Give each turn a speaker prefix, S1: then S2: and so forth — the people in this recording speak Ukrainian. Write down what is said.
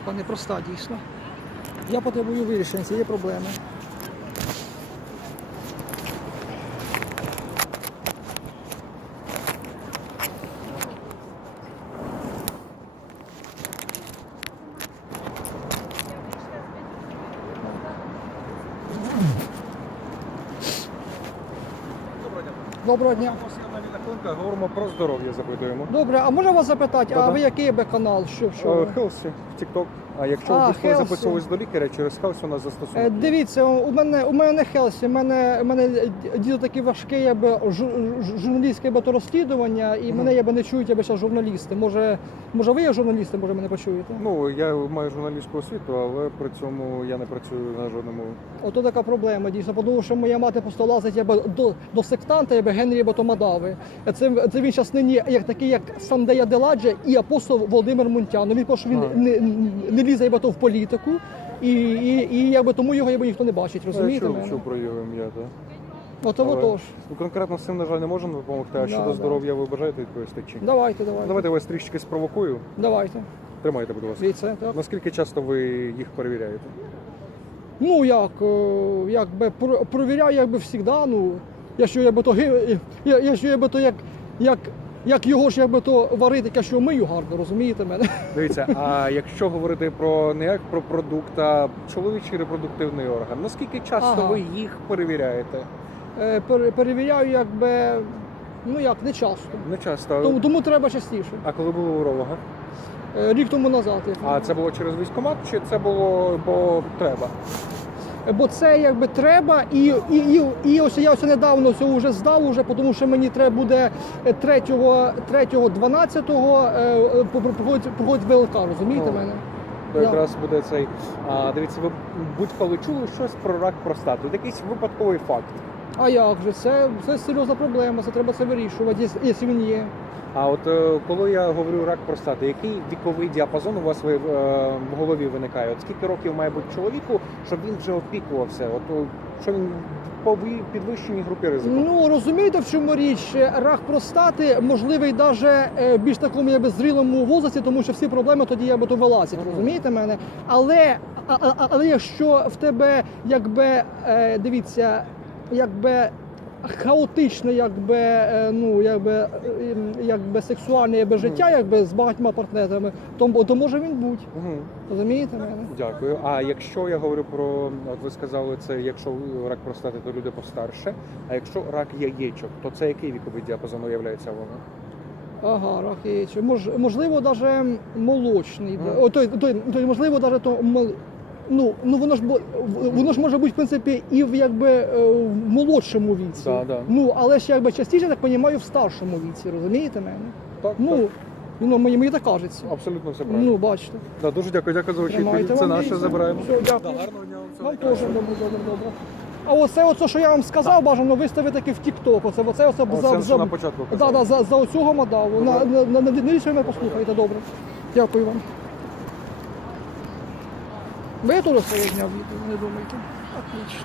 S1: важка, непроста дійсно. Я потребую вирішення цієї проблеми. Доброго дня.
S2: Хвилинка, говоримо про здоров'я, запитуємо.
S1: Добре, а можна вас запитати, а
S2: Да-да.
S1: ви який би канал? Що, що? ви?
S2: Хелсі, TikTok. А якщо
S1: А,
S2: ви коли записувались до лікаря, через Хелсі у нас
S1: Е,
S2: застосунок.
S1: Дивіться, у мене у мене не Хелсі, у мене, у мене діло таке важке, якби жу- жу- журналістське якби, то розслідування, і мене якби не чують якби, зараз журналісти. Може, може ви є журналісти, може мене почуєте?
S2: Ну, я маю журналістську освіту, але при цьому я не працюю на жодному.
S1: Ото така проблема, дійсно, тому що моя мати просто лазить якби, до, до сектанта, якби Генрія Батомадави. Це, це він зараз нині як такий, як Сандея Деладже і апостол Володимир Мунтян. Ну, Він просто він не, не лізе якби, то в політику, і, і, і якби, тому його якби, ніхто не бачить, розумієте?
S2: я чув, чув про його ім'я, так.
S1: Ото отож.
S2: Ну, конкретно з цим, на жаль, не можемо допомогти. А
S1: Да,
S2: щодо
S1: да.
S2: здоров'я ви бажаєте відповісти чи?
S1: Давайте, давайте.
S2: Давайте я вас трішки спровокую.
S1: Давайте.
S2: Тримайте, будь ласка.
S1: Дивіться, так.
S2: Наскільки часто ви їх перевіряєте?
S1: Ну як, е, якби провіряю, якби завжди, ну, якщо якби то ги- я- якщо якби то як, як, як його ж якби то варити, я що мию гарно, розумієте мене?
S2: Дивіться, а якщо говорити про не як про продукт, а чоловічий репродуктивний орган, наскільки часто
S1: Ага.
S2: ви їх перевіряєте?
S1: Е, пере- Перевіряю, якби, ну як, не часто.
S2: Не часто.
S1: Тому, тому треба частіше.
S2: А коли були у уролога?
S1: Е, Рік тому назад. як
S2: А це було через військкомат чи це було бо треба?
S1: Бо це якби треба, і, і, і, і ось я ось недавно цього вже здав, уже, тому що мені треба буде 3, 3 12 е, проходить, проходить ВЛК, розумієте
S2: О.
S1: мене?
S2: То якраз буде цей. А, дивіться, ви будь-коли чули щось про рак простати? Якийсь випадковий факт.
S1: А як же? Це, це серйозна проблема, це треба це вирішувати, якщо він є.
S2: А от е, коли я говорю рак простати, який віковий діапазон у вас е, в голові виникає? От скільки років має бути чоловіку, щоб він вже опікувався? От що він по ви- підвищеній групі ризику?
S1: Ну розумієте, в чому річ? Рак простати можливий навіть більш такому якби, зрілому возрасті, тому що всі проблеми тоді якби то вилазять,
S2: Мгм.
S1: розумієте мене? Але, а, але якщо в тебе якби е, дивіться, якби. Хаотичне, якби е, ну якби, ем, якби сексуальне якби, життя, якби з багатьма партнерами, то, то може він бути.
S2: Угу.
S1: Розумієте мене?
S2: Дякую. А якщо я говорю про, от ви сказали, це якщо рак простати, то люди постарше. А якщо рак яєчок, то це який віковий діапазон уявляється воно?
S1: Ага, рак яєчок. Мож, можливо, навіть молочний.
S2: Мгм.
S1: О, той, той, той, можливо, навіть то. Ну, ну воно ж воно ж може бути в принципі і в якби е, в молодшому віці.
S2: Да, да.
S1: Ну але ж якби частіше так розумію, в старшому віці, розумієте мене?
S2: Так,
S1: Ну,
S2: так.
S1: ну мені, мені так кажеться.
S2: абсолютно все правильно.
S1: Ну, бачите.
S2: Да, дуже дякую, дякую за очікування. Це наше забираємо.
S1: Все, дякую.
S2: Да, гарного дня вам
S1: теж добре, добре, добре. А оце, оце, що я вам сказав, бажано виставити таки в TikTok. Оце, оце, оце,
S2: О,
S1: за, за,
S2: на початку
S1: Да, да, за, за оцього мадаву. На,
S2: Добре.
S1: на, на, на, на, мене послухайте, добре. Дякую вам. Ви я теж своє дня відео, не думайте. Отлично.